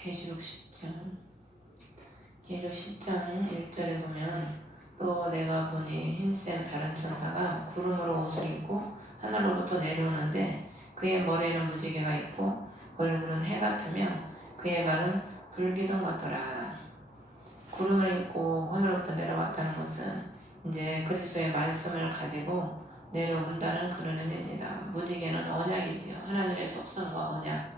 계시록 10장 계시록 10장 1절에 보면 또 내가 보니 힘센 다른 천사가 구름으로 옷을 입고 하늘로부터 내려오는데 그의 머리에는 무지개가 있고 얼굴은 해 같으며 그의 발은 불기둥 같더라 구름을 입고 하늘로부터 내려왔다는 것은 이제 그리스도의 말씀을 가지고 내려온다는 그런 의미입니다. 무지개는 언약이지요. 하나님의 속성과 언약.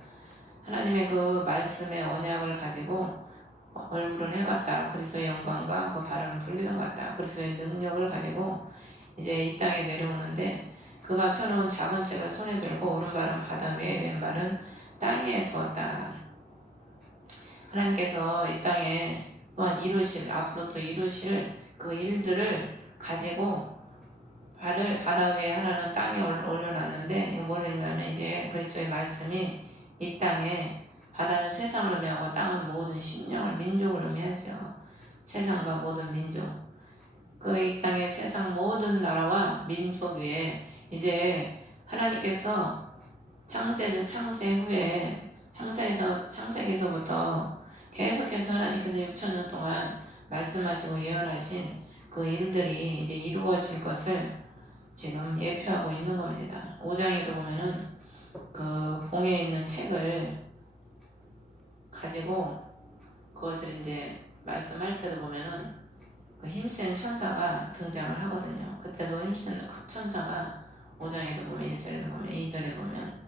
하나님의 그 말씀의 언약을 가지고 얼굴은 해갔다. 그리스도의 영광과 그 발은 불기둥 같다. 그리스도의 능력을 가지고 이제 이 땅에 내려오는데 그가 펴놓은 작은 책을 손에 들고 오른발은 바다 위에 왼발은 땅에 두었다. 하나님께서 이 땅에 또한 이루실 앞으로 또 이루실 그 일들을 가지고 발을 바다 위에 하나는 땅에 올- 올려놨는데 이거 뭐냐면 이제 그리스도의 말씀이 이 땅에 바다는 세상을 의미하고 땅은 모든 심령을 민족을 의미하죠. 세상과 모든 민족. 그 이 땅의 세상 모든 나라와 민족 위에 이제 하나님께서 창세주 창세 후에 창세에서 창세기서부터 계속해서 하나님께서 6천 년 동안 말씀하시고 예언하신 그 일들이 이제 이루어질 것을 지금 예표하고 있는 겁니다. 5장에도 보면은 그 봉에 있는 책을 가지고 그것을 이제 말씀할 때도 보면은 그 힘센 천사가 등장을 하거든요. 그때도 힘센 그 천사가 5장에도 보면 1절에도 보면 2절에 보면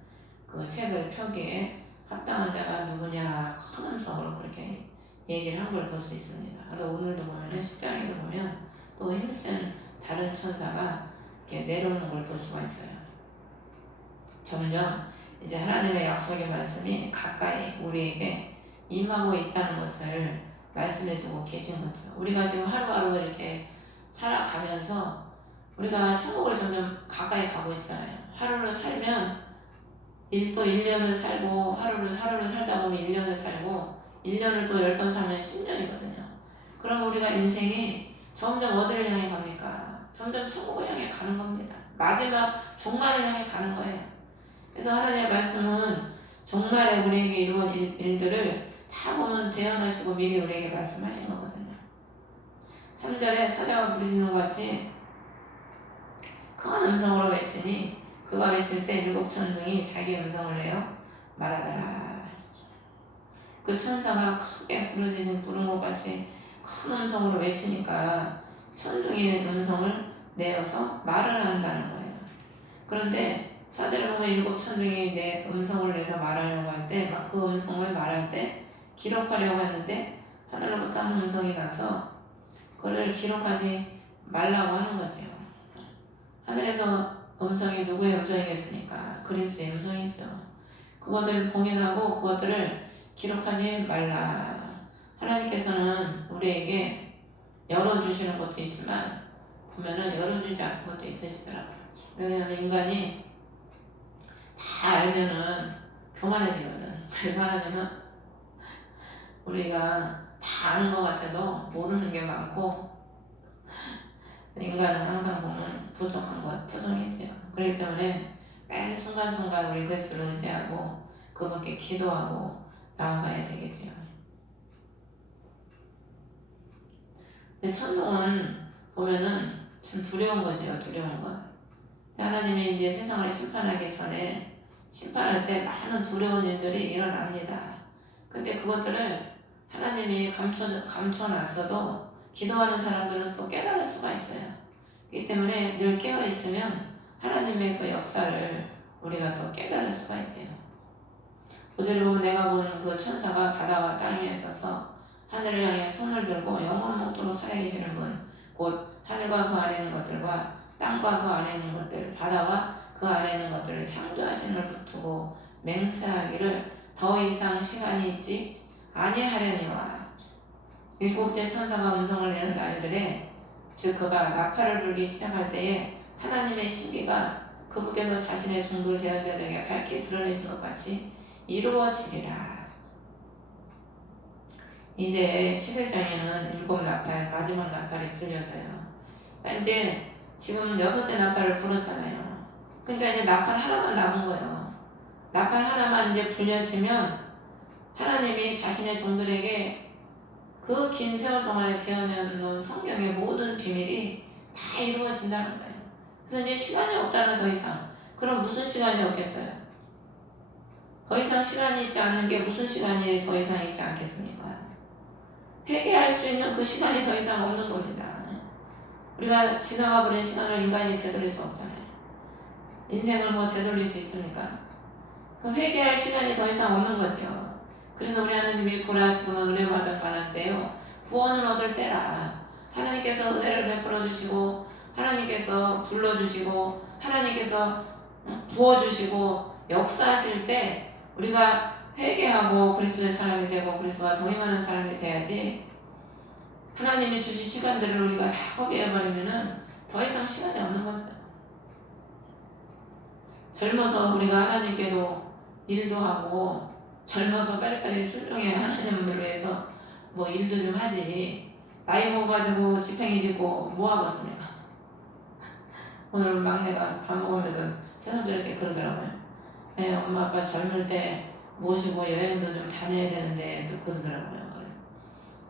그 책을 펴기에 합당한 자가 누구냐 큰 음성으로 그렇게 얘기를 한 걸 볼 수 있습니다. 그래서 오늘도 보면은 10장에도 보면 또 힘센 다른 천사가 이렇게 내려오는 걸 볼 수가 있어요. 점점 이제 하나님의 약속의 말씀이 가까이 우리에게 임하고 있다는 것을 말씀해주고 계신 거죠. 우리가 지금 하루하루 이렇게 살아가면서 우리가 천국을 점점 가까이 가고 있잖아요. 하루를 살면 일도 1년을 살고 하루를 하루를 살다 보면 1년을 살고 1년을 또 10번 살면 10년이거든요. 그럼 우리가 인생이 점점 어디를 향해 갑니까? 점점 천국을 향해 가는 겁니다. 마지막 종말을 향해 가는 거예요. 그래서 하나님의 말씀은 종말에 우리에게 이루어진 일, 일들을 다 보면 대언하시고 미리 우리에게 말씀하신 거거든요. 3절에 사자가 부르짖는 것 같이 큰 음성으로 외치니 그가 외칠 때 일곱 천둥이 자기 음성을 내어 말하더라. 그 천사가 크게 부르짖는 부른 것 같이 큰 음성으로 외치니까 천둥이 음성을 내어서 말을 한다는 거예요. 그런데 사제를 보면 일곱 천둥이 내 음성을 내서 말하려고 할 때 그 음성을 말할 때 기록하려고 했는데 하늘로부터 한 음성이 나서 그를 기록하지 말라고 하는 거죠. 하늘에서 음성이 누구의 음성이겠습니까? 그리스도의 음성이죠. 그것을 봉인하고 그것들을 기록하지 말라. 하나님께서는 우리에게 열어주시는 것도 있지만 보면은 열어주지 않는 것도 있으시더라고요. 왜냐하면 인간이 다 알면은 교만해지거든. 그래서 하나님은 우리가 다 아는 것 같아도 모르는 게 많고 인간은 항상 보면 부족한 것, 투성이지요. 그렇기 때문에 매 순간순간 우리 그리스도를 의지하고 그분께 기도하고 나아가야 되겠지요. 근데 천둥은 보면은 참 두려운 거지요, 두려운 것. 하나님이 이제 세상을 심판하기 전에 심판할 때 많은 두려운 일들이 일어납니다. 근데 그것들을 하나님이 감춰, 감춰놨어도 기도하는 사람들은 또 깨달을 수가 있어요. 그렇기 때문에 늘 깨어있으면 하나님의 그 역사를 우리가 또 깨달을 수가 있지요. 구절을 보면 내가 본그 천사가 바다와 땅 위에 서서 하늘을 향해 손을 들고 영원 목도로 살아계시는 분, 곧 하늘과 그 안에 있는 것들과 땅과 그 안에 있는 것들, 바다와 그 안에 있는 것들을 창조하신 을 붙들고 맹세하기를 더 이상 시간이 있지 아니하려니와 일곱째 천사가 음성을 내는 날들에 즉 그가 나팔을 불기 시작할 때에 하나님의 신비가 그분께서 자신의 종들 대언자들에게 밝게 드러내신 것 같이 이루어지리라. 이제 11장에는 일곱 나팔, 마지막 나팔이 불려져요. 이제 지금 여섯째 나팔을 불었잖아요. 그러니까 이제 나팔 하나만 남은 거예요. 나팔 하나만 이제 불려지면 하나님이 자신의 종들에게 그 긴 세월 동안에 되어놓은 성경의 모든 비밀이 다 이루어진다는 거예요. 그래서 이제 시간이 없다면 더 이상. 그럼 무슨 시간이 없겠어요? 더 이상 시간이 있지 않는 게 무슨 시간이 더 이상 있지 않겠습니까? 회개할 수 있는 그 시간이 더 이상 없는 겁니다. 우리가 지나가 버린 시간을 인간이 되돌릴 수 없잖아요. 인생을 뭐 되돌릴 수 있습니까? 그 회개할 시간이 더 이상 없는 거죠. 그래서 우리 하나님이 보라 지금은 은혜 받을 만한 때요. 구원을 얻을 때라. 하나님께서 은혜를 베풀어 주시고 하나님께서 불러 주시고 하나님께서 부어 주시고 역사하실 때 우리가 회개하고 그리스도의 사람이 되고 그리스도와 동행하는 사람이 돼야지 하나님이 주신 시간들을 우리가 다 허비해버리면은 더 이상 시간이 없는 거죠. 젊어서 우리가 하나님께도 일도 하고 젊어서 빨리빨리 순종해 하나님을 위해서 뭐 일도 좀 하지 나이 먹어가지고 지팽이 짓고 뭐 하겠습니까? 오늘 막내가 밥 먹으면서 새삼스럽게 그러더라고요. 네, 엄마 아빠 젊을 때 모시고 여행도 좀 다녀야 되는데 또 그러더라고요.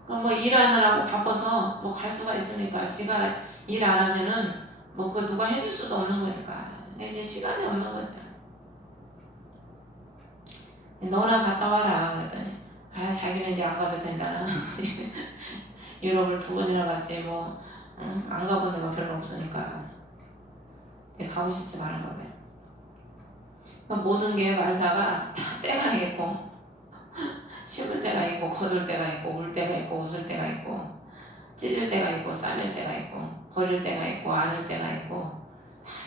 뭐 일하느라고 바빠서 뭐 갈 수가 있습니까? 지가 일 안 하면은 뭐 그 누가 해줄 수도 없는 거니까 이제 시간이 없는 거죠. 너나 갔다 와라 그랬더니 아 자기는 이제 안 가도 된다. 유럽을 두 번이나 갔지 뭐 응? 안 가본 데가 별로 없으니까 가고 싶지가 않은가 봐요. 그러니까 모든 게 만사가 다 때가 있고 심을 때가 있고 거둘 때가 있고 울 때가 있고 웃을 때가 있고 찢을 때가 있고 싸맬 때가 있고 버릴 때가 있고 안을 때가 있고 다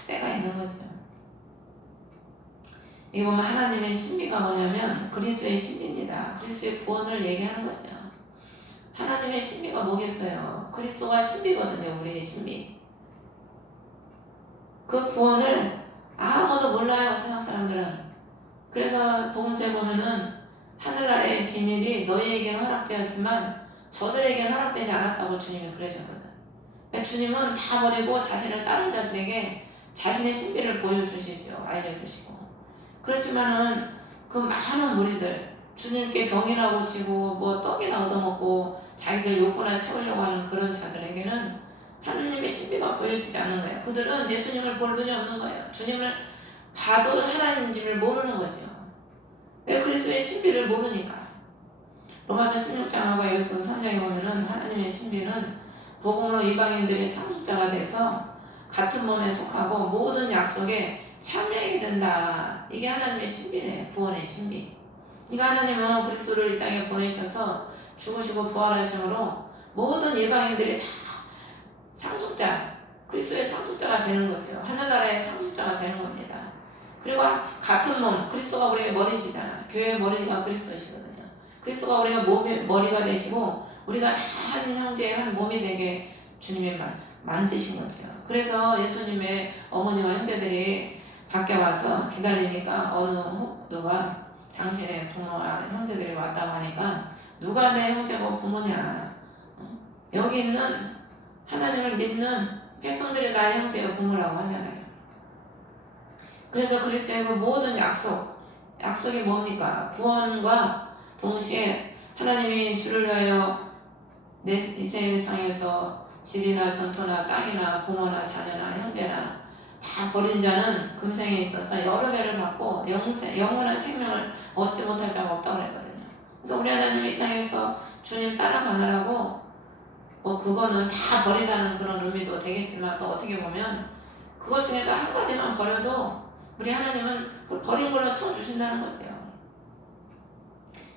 때가 있는 거죠. 이게 보면 하나님의 신비가 뭐냐면 그리스도의 신비입니다. 그리스도의 구원을 얘기하는 거죠. 하나님의 신비가 뭐겠어요? 그리스도가 신비거든요. 우리의 신비. 그 구원을 아무도 몰라요. 세상 사람들은. 그래서 복음서에 보면은 하늘나라의 비밀이 너희에게는 허락되었지만 저들에게는 허락되지 않았다고 주님이 그러셨거든. 그러니까 주님은 다 버리고 자신을 다른 자들에게 자신의 신비를 보여주시죠. 알려주시고. 그렇지만은 그 많은 무리들, 주님께 병이나 고치고 뭐 떡이나 얻어먹고 자기들 욕구나 채우려고 하는 그런 자들에게는 하느님의 신비가 보여지지 않는 거예요. 그들은 예수님을 볼 눈이 없는 거예요. 주님을 봐도 하나님인지를 모르는 거죠. 왜 그리스도의 신비를 모르니까. 로마서 16장하고 에베소 3장에 보면은 하나님의 신비는 복음으로 이방인들의 상속자가 돼서 같은 몸에 속하고 모든 약속에 참여하게 된다. 이게 하나님의 신비네 구원의 신비. 그러니까 하나님은 그리스도를 이 땅에 보내셔서 죽으시고 부활하심으로 모든 이방인들이 다 상속자, 그리스도의 상속자가 되는 거죠. 하늘나라의 상속자가 되는 겁니다. 그리고 같은 몸, 그리스도가 우리의 머리시잖아. 교회의 머리가 그리스도시거든요. 그리스도가 우리가 몸의 머리가 되시고 우리가 다한 형제 한 몸이 되게 주님이 만, 만드신 거죠. 그래서 예수님의 어머니와 형제들이 밖에 와서 기다리니까 어느 누가 당신의 부모와 형제들이 왔다고 하니까 누가 내 형제고 부모냐 여기 있는 하나님을 믿는 백성들이 나의 형제요 부모라고 하잖아요. 그래서 그리스도의 그 모든 약속, 약속이 뭡니까? 구원과 동시에 하나님이 주를 위하여 내이 세상에서 집이나 전토나 땅이나 부모나 자녀나 형제나 다 버린 자는 금생에 있어서 여러 배를 받고 영생, 영원한 생명을 얻지 못할 자가 없다고 그랬거든요. 그러니까 우리 하나님이 이 땅에서 주님 따라가느라고 뭐 그거는 다 버리라는 그런 의미도 되겠지만 또 어떻게 보면 그것 중에서 한 가지만 버려도 우리 하나님은 버린 걸로 쳐주신다는 거죠.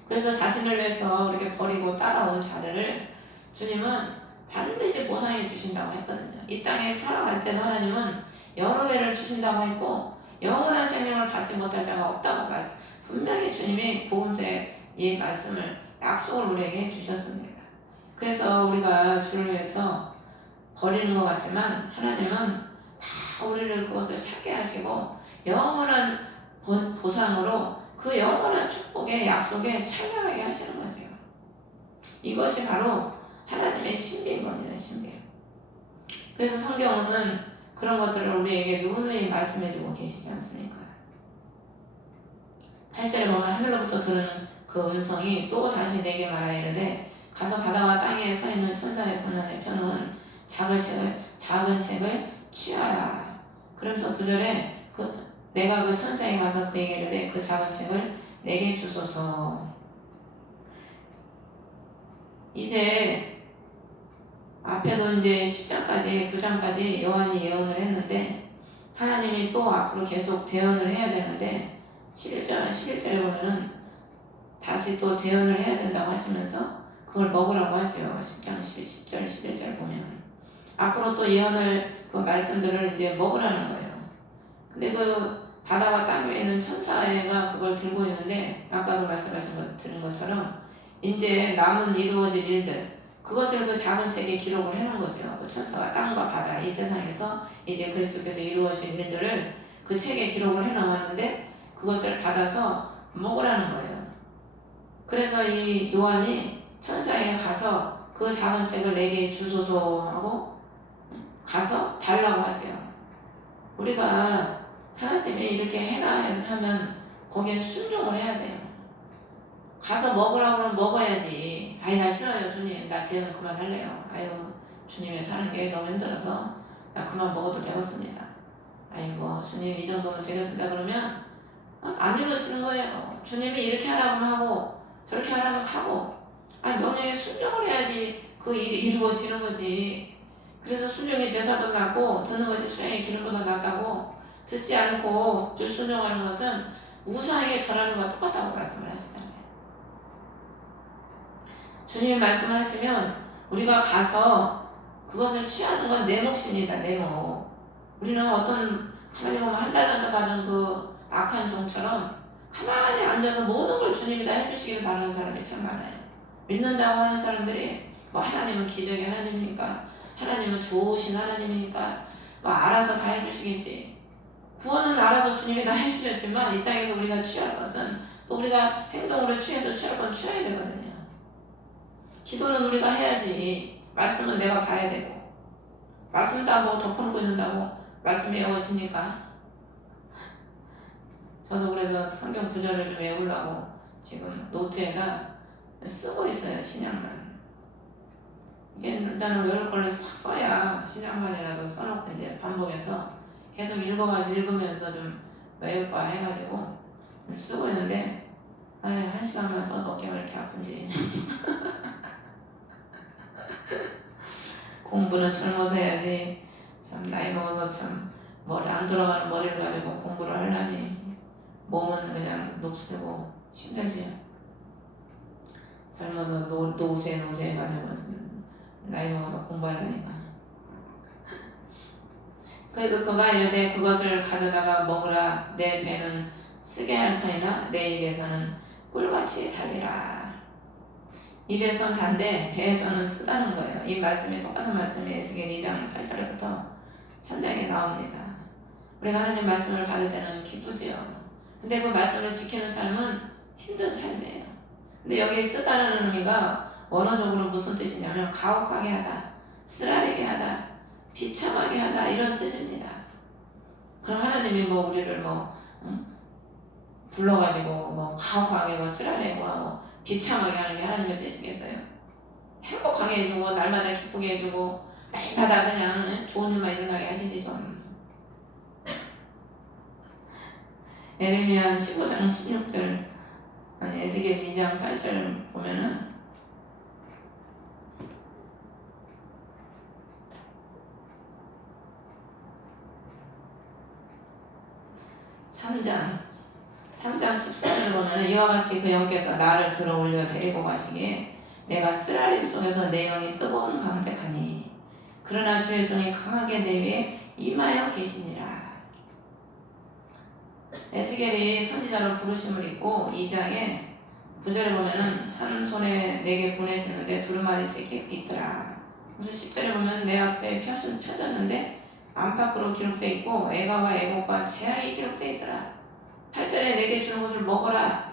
그래서 자신을 위해서 이렇게 버리고 따라온 자들을 주님은 반드시 보상해 주신다고 했거든요. 이 땅에 살아갈 때도 하나님은 여러 배를 주신다고 했고 영원한 생명을 받지 못할 자가 없다고 말씀 분명히 주님이 보험서에 이 말씀을 약속을 우리에게 해주셨습니다. 그래서 우리가 주를 위해서 버리는 것 같지만 하나님은 다 우리를 그것을 찾게 하시고 영원한 보상으로 그 영원한 축복의 약속에 참여하게 하시는 거죠. 이것이 바로 신비인 겁니다. 신비. 그래서 성경은 그런 것들을 우리에게 누누이 말씀해주고 계시지 않습니까? 8절에 보면 하늘로부터 들은 그 음성이 또 다시 내게 말하여 이르되 가서 바다와 땅에 서 있는 천사의 손 안에 펴놓은 작은 책을 작은 책을 취하라. 그러면서 구절에 그 내가 그 천사에 가서 그에게 이르되 그 작은 책을 내게 주소서. 이제 앞에도 이제 10장까지 9장까지 요한이 예언을 했는데 하나님이 또 앞으로 계속 대언을 해야 되는데 11절 11절에 보면은 다시 또 대언을 해야 된다고 하시면서 그걸 먹으라고 하죠. 10장 11, 10절 11절 보면 앞으로 또 예언을 그 말씀들을 이제 먹으라는 거예요. 근데 그 바다와 땅 위에 있는 천사가 그걸 들고 있는데 아까도 말씀하신 것 들은 것처럼 이제 남은 이루어질 일들 그것을 그 작은 책에 기록을 해놓은 거죠. 그 천사와 땅과 바다 이 세상에서 이제 그리스도께서 이루어진 일들을 그 책에 기록을 해놓았는데 그것을 받아서 먹으라는 거예요. 그래서 이 요한이 천사에게 가서 그 작은 책을 내게 주소서 하고 가서 달라고 하죠. 우리가 하나님이 이렇게 해라 하면 거기에 순종을 해야 돼요. 가서 먹으라고 그러면 먹어야지. 아이 나 싫어요 주님. 나 대는 그만할래요. 아유 주님의 사는 게 너무 힘들어서 나 그만 먹어도 되겠습니다. 아이고 주님 이 정도면 되겠습니다. 그러면 어, 안 이루어지는 거예요. 주님이 이렇게 하라고 하고 저렇게 하라고 하고 아니 명령에 순종을 해야지 그 일이 이루어지는 거지. 그래서 순종이 제사보다 낫고 듣는 것이 수행의 기름보다 낫다고 듣지 않고 불순종하는 것은 우상에게 절하는 것과 똑같다고 말씀을 하시잖아요. 주님이 말씀하시면 우리가 가서 그것을 취하는 건 내 몫입니다. 내 몫. 우리는 어떤 하나님 보면 한 달란트 받은 그 악한 종처럼 가만히 앉아서 모든 걸 주님이 다 해주시기를 바라는 사람이 참 많아요. 믿는다고 하는 사람들이 뭐 하나님은 기적의 하나님이니까 하나님은 좋으신 하나님이니까 뭐 알아서 다 해주시겠지. 구원은 알아서 주님이 다 해주셨지만 이 땅에서 우리가 취할 것은 또 우리가 행동으로 취해서 취할 건 취해야 되거든요. 기도는 우리가 해야지. 말씀은 내가 봐야 되고. 말씀 따고 덮어놓고 있는다고 말씀이 외워집니까? 저도 그래서 성경 구절을 좀 외우려고 지금 노트에다 쓰고 있어요, 신약만. 이게 일단은 외울 걸로 싹 써야 신약만이라도 써놓고 이제 반복해서 계속 읽어가 읽으면서 좀 외울 거야 해가지고 좀 쓰고 있는데 아유 한 시간만 써도 어깨가 이렇게 아픈지 공부는 젊어서 해야지. 참 나이 먹어서 참 머리 안 돌아가는 머리를 가지고 공부를 하려니 몸은 그냥 녹슬고 힘들지요. 젊어서 노, 노세 노세 해가지고 나이 먹어서 공부하려니까. 그래도 그가 이르되 그것을 가져다가 먹으라 내 배는 쓰게 할 터이나 내 입에서는 꿀같이 달리라 입에선 단데 배에서는 쓰다는 거예요 이 말씀이 똑같은 말씀이 에스겔 2장 8절부터 3장에 나옵니다 우리가 하나님 말씀을 받을 때는 기쁘지요 근데 그 말씀을 지키는 삶은 힘든 삶이에요 근데 여기 쓰다라는 의미가 원어적으로 무슨 뜻이냐면 가혹하게 하다 쓰라리게 하다 비참하게 하다 이런 뜻입니다. 그럼 하나님이 뭐 우리를 뭐 응? 불러가지고 뭐 가혹하게 뭐 쓰라리고 하고 비참하게 하는 게 하나님의 뜻이겠어요? 행복하게 해주고 날마다 기쁘게 해주고 날마다 그냥 응? 좋은 일만 일어나게 하시지 좀. 에레미야 15장 16절 아니 에스겔 2장 8절 보면은 3장 3장 14절을 보면 이와 같이 그 영께서 나를 들어 올려 데리고 가시기에 내가 쓰라림 속에서 내 영이 뜨거운 가운데 가니 그러나 주의 손이 강하게 내 위에 임하여 계시니라 에스겔이 선지자로 부르심을 입고 2장에 9절에 보면은 한 손에 내게 보내셨는데 두루마리 책이 있더라 그래서 10절에 보면 내 앞에 펴- 펴졌는데 안팎으로 기록되어 있고 애가와 애곡과 재앙이 기록되어 있더라. 8절에 내게 주는 것을 먹어라.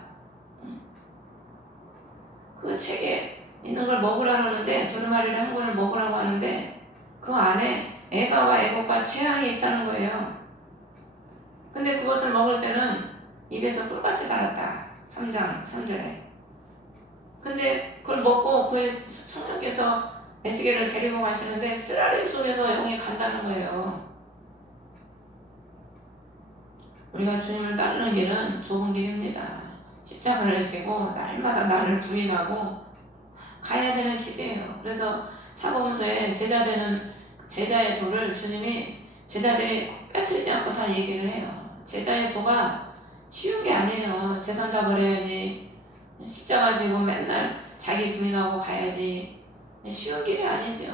그 책에 있는 걸 먹으라 하는데 두루마리를 한 권을 먹으라고 하는데 그 안에 애가와 애곡과 재앙이 있다는 거예요. 근데 그것을 먹을 때는 입에서 꿀같이 달았다. 3장 3절에. 근데 그걸 먹고 그 성령께서 에스겔을 데리고 가시는데 쓰라림 속에서 영이 간다는 거예요. 우리가 주님을 따르는 길은 좁은 길입니다. 십자가를 지고 날마다 나를 부인하고 가야 되는 길이에요. 그래서 사복음서에 제자 되는 제자의 도를 주님이 제자들이 빼뜨리지 않고 다 얘기를 해요. 제자의 도가 쉬운 게 아니에요. 재산 다 버려야지. 십자가 지고 맨날 자기 부인하고 가야지. 쉬운 길이 아니죠.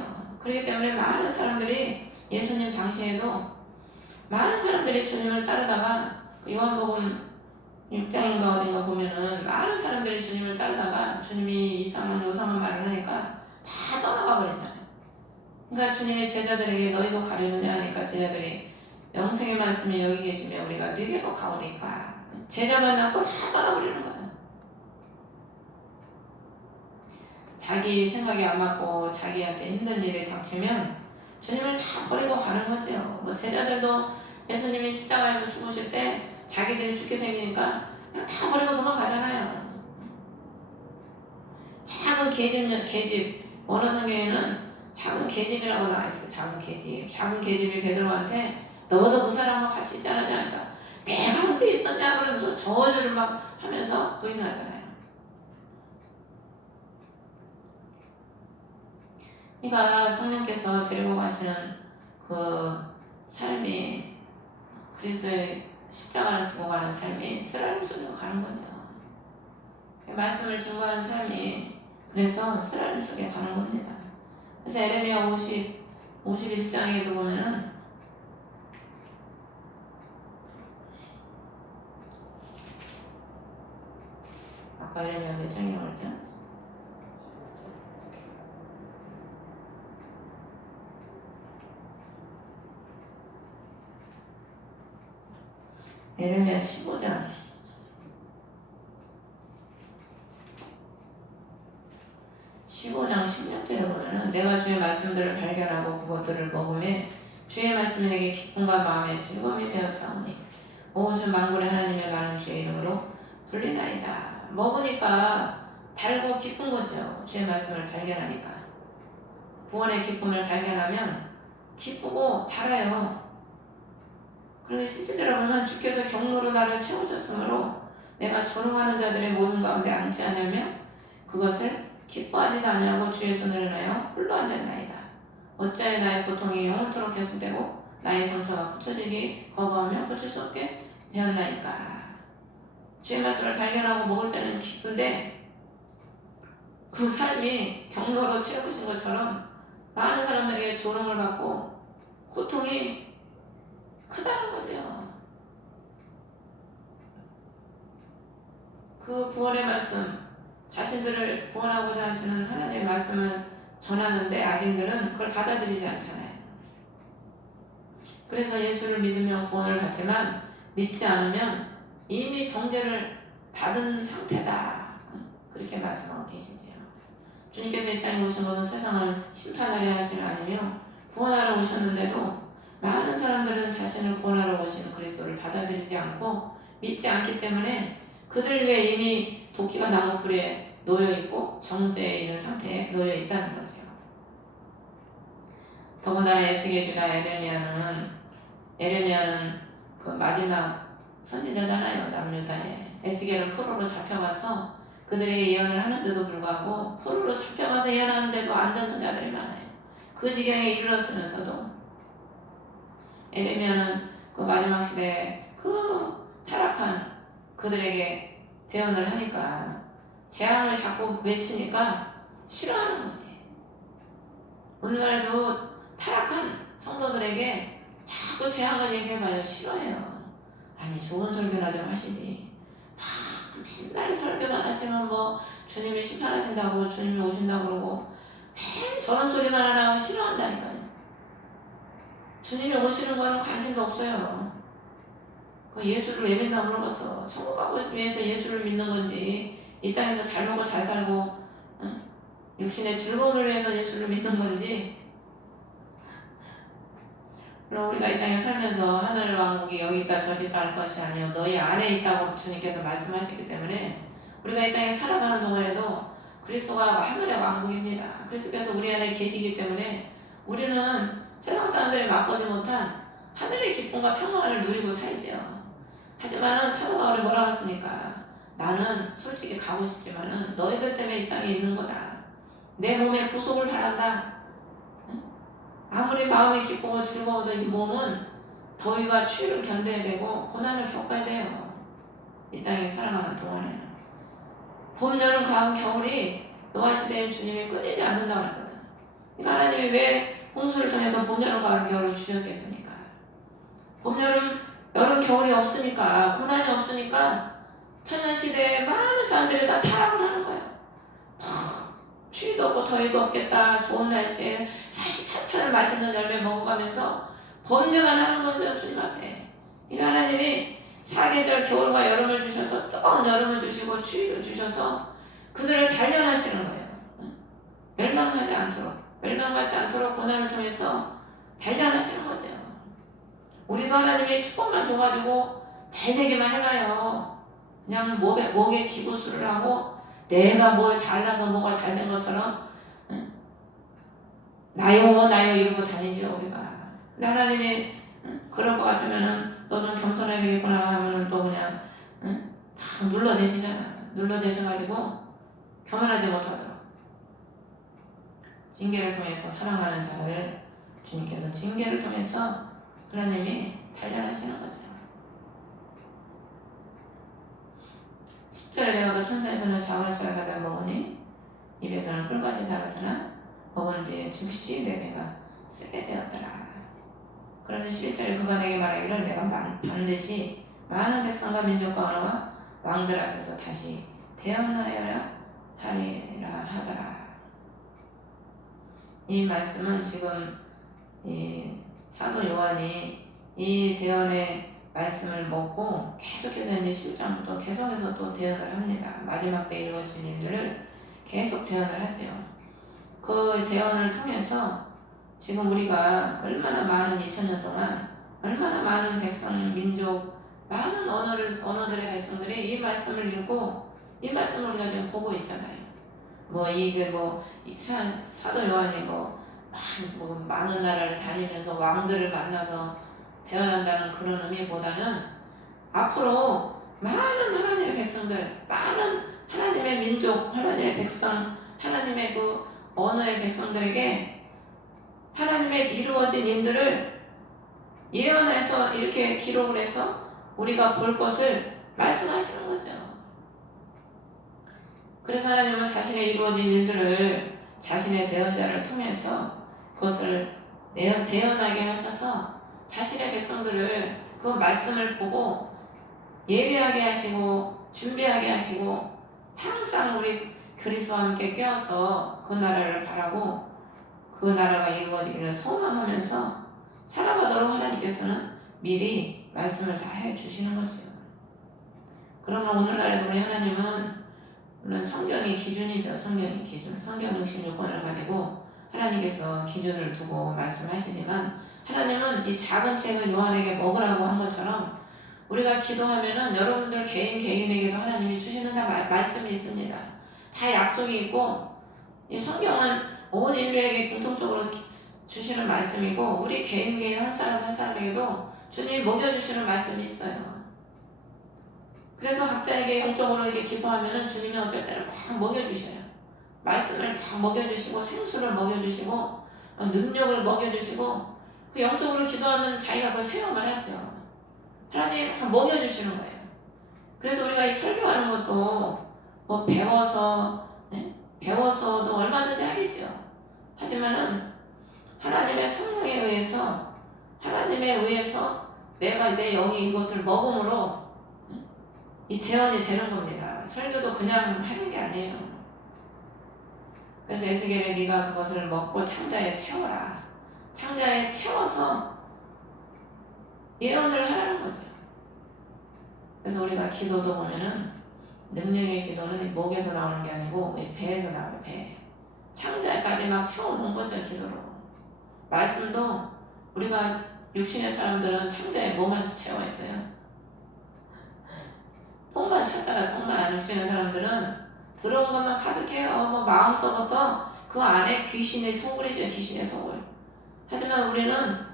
그렇기 때문에 많은 사람들이 예수님 당시에도 많은 사람들이 주님을 따르다가 요한복음 6장인가 어딘가 보면은 많은 사람들이 주님을 따르다가 주님이 이상한 요상한 말을 하니까 다 떠나가 버리잖아요. 그러니까 주님이 제자들에게 너희도 가려느냐 하니까 제자들이 영생의 말씀이 여기 계시면 우리가 네게로 가오니까 제자 만나고 다 떠나버리는 거예요. 자기 생각이 안 맞고 자기한테 힘든 일이 닥치면 주님을 다 버리고 가는 거죠. 뭐 제자들도 예수님이 십자가에서 죽으실 때 자기들이 죽게 생기니까 다 버리고 도망가잖아요. 작은 계집, 계집, 원어 성경에는 작은 계집이라고 나와 있어요. 작은 계집. 작은 계집이 베드로한테 너도 그 사람과 같이 않았냐 하니까 내가 언제 있었냐 그러면서 저주를 막 하면서 부인하잖아요. 그러니까 성령께서 데리고 가시는 그 삶이 그리스도의 십자가를 지고 가는 삶이 쓰라림 속에서 가는 거죠. 말씀을 증거하는 삶이 그래서 쓰라림 속에 가는 겁니다. 그래서 에레미야 50, 51장에도 보면은 아까 에레미야 몇 장이라고 그랬죠? 에레미야 15장. 15장 16절에 보면은 내가 주의 말씀들을 발견하고 그것들을 먹음에 주의 말씀이 내게 기쁨과 마음의 즐거움이 되었사오니 오주 만군의 하나님의 나는 주의 이름으로 불리나이다. 먹으니까 달고 기쁜 거죠. 주의 말씀을 발견하니까. 구원의 기쁨을 발견하면 기쁘고 달아요 그런데 실제로 보면 주께서 경로로 나를 채우셨으므로 내가 조롱하는 자들의 모든 가운데 앉지 않으며 그것을 기뻐하지도 아니하고 주의 손을 내어 홀로 앉았나이다. 어찌하여 나의 고통이 영원토록 계속되고 나의 상처가 고쳐지기 거부하며 고칠 수 없게 되었나이까. 주의 말씀을 발견하고 먹을 때는 기쁜데 그 삶이 경로로 채우신 것처럼 많은 사람들에게 조롱을 받고 고통이 크다는 거죠. 그 구원의 말씀, 자신들을 구원하고자 하시는 하나님의 말씀을 전하는데 악인들은 그걸 받아들이지 않잖아요. 그래서 예수를 믿으면 구원을 받지만 믿지 않으면 이미 정죄를 받은 상태다. 그렇게 말씀하고 계시지요. 주님께서 이 땅에 오신 것은 세상을 심판하려 하시는 아니며 구원하러 오셨는데도 많은 사람들은 자신을 구원하러 오시는 그리스도를 받아들이지 않고 믿지 않기 때문에 그들 위해 이미 도끼가 나무 불에 놓여 있고 정죄에 있는 상태에 놓여 있다는 거죠. 더군다나 에스겔이나 에레미야는 에레미야는 그 마지막 선지자잖아요 남유다에 에스겔은 포로로 잡혀가서 그들에게 예언을 하는데도 불구하고 포로로 잡혀가서 예언하는데도 안 듣는 자들이 많아요. 그 지경에 이르렀으면서도 에레미야는 그 마지막 시대에 그 타락한 그들에게 대언을 하니까 재앙을 자꾸 외치니까 싫어하는 거지. 오늘날에도 타락한 성도들에게 자꾸 재앙을 얘기해봐요. 싫어해요. 아니 좋은 설교나 좀 하시지. 막 맨날 설교만 하시면 뭐 주님이 심판하신다고 주님이 오신다고 그러고 맨 저런 소리만 하다가 싫어한다니까요. 주님이 오시는 거는 관심도 없어요. 그 예수를 왜 믿나 물어봤어. 천국 가고 있으면 위해서 예수를 믿는 건지, 이 땅에서 잘 먹고 잘 살고, 응? 육신의 즐거움을 위해서 예수를 믿는 건지, 그럼 우리가 이 땅에 살면서 하늘 왕국이 여기 있다 저기 있다 할 것이 아니요 너희 안에 있다고 주님께서 말씀하시기 때문에 우리가 이 땅에 살아가는 동안에도 그리스도가 하늘의 왕국입니다. 그리스도께서 우리 안에 계시기 때문에 우리는 세상 사람들이 맛보지 못한 하늘의 기쁨과 평안을 누리고 살지요. 하지만은 사도 바울이 뭐라고 했습니까? 나는 솔직히 가고 싶지만은 너희들 때문에 이 땅에 있는 거다. 내 몸에 구속을 바란다. 응? 아무리 마음의 기쁨을 즐거워도 이 몸은 더위와 추위를 견뎌야 되고 고난을 겪어야 돼요. 이 땅에 살아가는 동안에는. 봄, 여름, 가을, 겨울이 노아 시대의 주님이 끊이지 않는다고 하거든. 그러니까 하나님이 왜 홍수를 통해서 봄, 여름, 가을, 겨울을 주셨겠습니까? 봄, 여름, 여름, 겨울이 없으니까 고난이 없으니까 천년 시대에 많은 사람들이 다 타락을 하는 거예요. 푹, 추위도 없고 더위도 없겠다. 좋은 날씨에 사시사철 맛있는 열매 먹어가면서 범죄만 하는 거죠 주님 앞에. 그러니까 하나님이 사계절 겨울과 여름을 주셔서 뜨거운 여름을 주시고 추위를 주셔서 그들을 단련하시는 거예요. 응? 멸망하지 않도록 멸망하지 않도록 고난을 통해서 단련하시는 거죠. 우리도 하나님의 축복만 줘가지고 잘 되기만 해봐요. 그냥 목에 목에 기부수를 하고 내가 뭘 잘나서 뭐가 잘 된 것처럼 응? 나요 나요 이러고 다니죠 우리가. 근데 하나님이 응? 그럴 것 같으면은 너좀 겸손해야 되겠구나 하면은 또 그냥 응? 다 눌러 대시잖아. 눌러 대셔가지고 겸손하지 못하도록 징계를 통해서 사랑하는 자를 주님께서 징계를 통해서 하나님이 단련하시는 거죠. 10절에 내가 그 천사에서는 자활치를 받아 먹으니 입에서는 꿀같이 달았으나 먹은 뒤에 즉시 내 배가 쓰게 되었더라. 그런데 11절에 그가 내게 말하기를 내가 만- 반드시 많은 백성과 민족과 언어와 왕들 앞에서 다시 태어나야 하리라 하더라. 이 말씀은 지금 이 사도 요한이 이 대언의 말씀을 먹고 계속해서 이제 10장부터 계속해서 또 대언을 합니다. 마지막 때 이루어질 일들을 계속 대언을 하죠. 그 대언을 통해서 지금 우리가 얼마나 많은 2000년 동안 얼마나 많은 백성, 민족, 많은 언어를, 언어들의 백성들이 이 말씀을 읽고 이 말씀을 우리가 지금 보고 있잖아요. 뭐 이게 뭐 사도 요한이 뭐, 막뭐 많은 나라를 다니면서 왕들을 만나서 대언한다는 그런 의미보다는 앞으로 많은 하나님의 백성들, 많은 하나님의 민족, 하나님의 백성, 하나님의 그 언어의 백성들에게 하나님의 이루어진 일들을 예언해서 이렇게 기록을 해서 우리가 볼 것을 말씀하시는 거죠. 그래서 하나님은 자신의 이루어진 일들을 자신의 대언자를 통해서 그것을 대언, 대언하게 하셔서 자신의 백성들을 그 말씀을 보고 예배하게 하시고 준비하게 하시고 항상 우리 그리스도와 함께 껴서 그 나라를 바라고 그 나라가 이루어지기를 소망하면서 살아가도록 하나님께서는 미리 말씀을 다 해주시는 거죠. 그러면 오늘날에도 우리 하나님은 물론 성경이 기준이죠. 성경이 기준. 성경 66권을 가지고 하나님께서 기준을 두고 말씀하시지만 하나님은 이 작은 책을 요한에게 먹으라고 한 것처럼 우리가 기도하면은 여러분들 개인 개인에게도 하나님이 주시는 다 마- 말씀이 있습니다. 다 약속이 있고 이 성경은 온 인류에게 공통적으로 기- 주시는 말씀이고 우리 개인 개인 한 사람 한 사람에게도 주님이 먹여주시는 말씀이 있어요. 그래서 각자에게 영적으로 이렇게 기도하면은 주님이 어쩔 때는 막 먹여주셔요. 말씀을 막 먹여주시고 생수를 먹여주시고 어, 능력을 먹여주시고 그 영적으로 기도하면 자기가 그걸 체험을 하죠. 하나님이 막 먹여주시는 거예요. 그래서 우리가 이 설교하는 것도 뭐 배워서 네? 배워서도 얼마든지 하겠죠. 하지만은 하나님의 성령에 의해서 하나님에 의해서 내가 내 영이 이것을 먹음으로 이 대언이 되는 겁니다. 설교도 그냥 하는 게 아니에요. 그래서 에스겔에 네가 그것을 먹고 창자에 채워라. 창자에 채워서 예언을 하라는 거죠. 그래서 우리가 기도도 보면은 능력의 기도는 이 목에서 나오는 게 아니고 이 배에서 나와요. 배. 창자까지 막 채워놓은 거죠 기도로. 말씀도 우리가 육신의 사람들은 창자에 뭐만 채워 있어요? 똥만 찾아가 똥만 육신의 사람들은 들어온 것만 가득해요. 뭐 마음속부터 그 안에 귀신의 소굴이죠. 귀신의 소굴. 하지만 우리는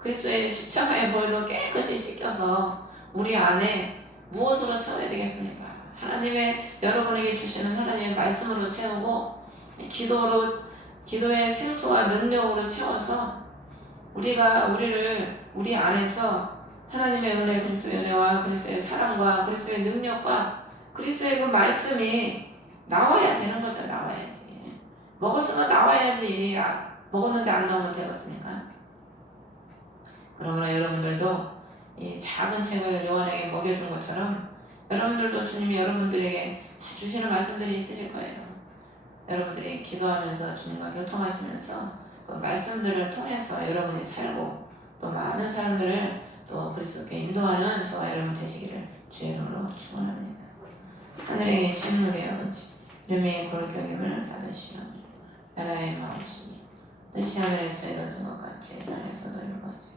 그리스도의 십자가의 보혈로 깨끗이 씻겨서 우리 안에 무엇으로 채워야 되겠습니까? 하나님의 여러분에게 주시는 하나님의 말씀으로 채우고 기도로 기도의 생수와 능력으로 채워서 우리가 우리를 우리 안에서 하나님의 은혜, 그리스도의 은혜와 그리스도의 사랑과 그리스도의 능력과 그리스도의 그 말씀이 나와야 되는 거죠. 나와야지. 먹었으면 나와야지. 아, 먹었는데 안 나오면 되겠습니까? 그러므로 여러분들도 이 작은 책을 요한에게 먹여준 것처럼 여러분들도 주님이 여러분들에게 주시는 말씀들이 있으실 거예요. 여러분들이 기도하면서 주님과 교통하시면서 그 말씀들을 통해서 여러분이 살고 또 많은 사람들을 또 그리스도께 인도하는 저와 여러분 되시기를 주의 이름으로 축원합니다. 하늘에 계신 우리 아버지 이름이 거룩히 여김을 받으시오며 나라의 마음이시니 뜻이 하늘에서 이루어진 것 같이 땅에서도 이루어지고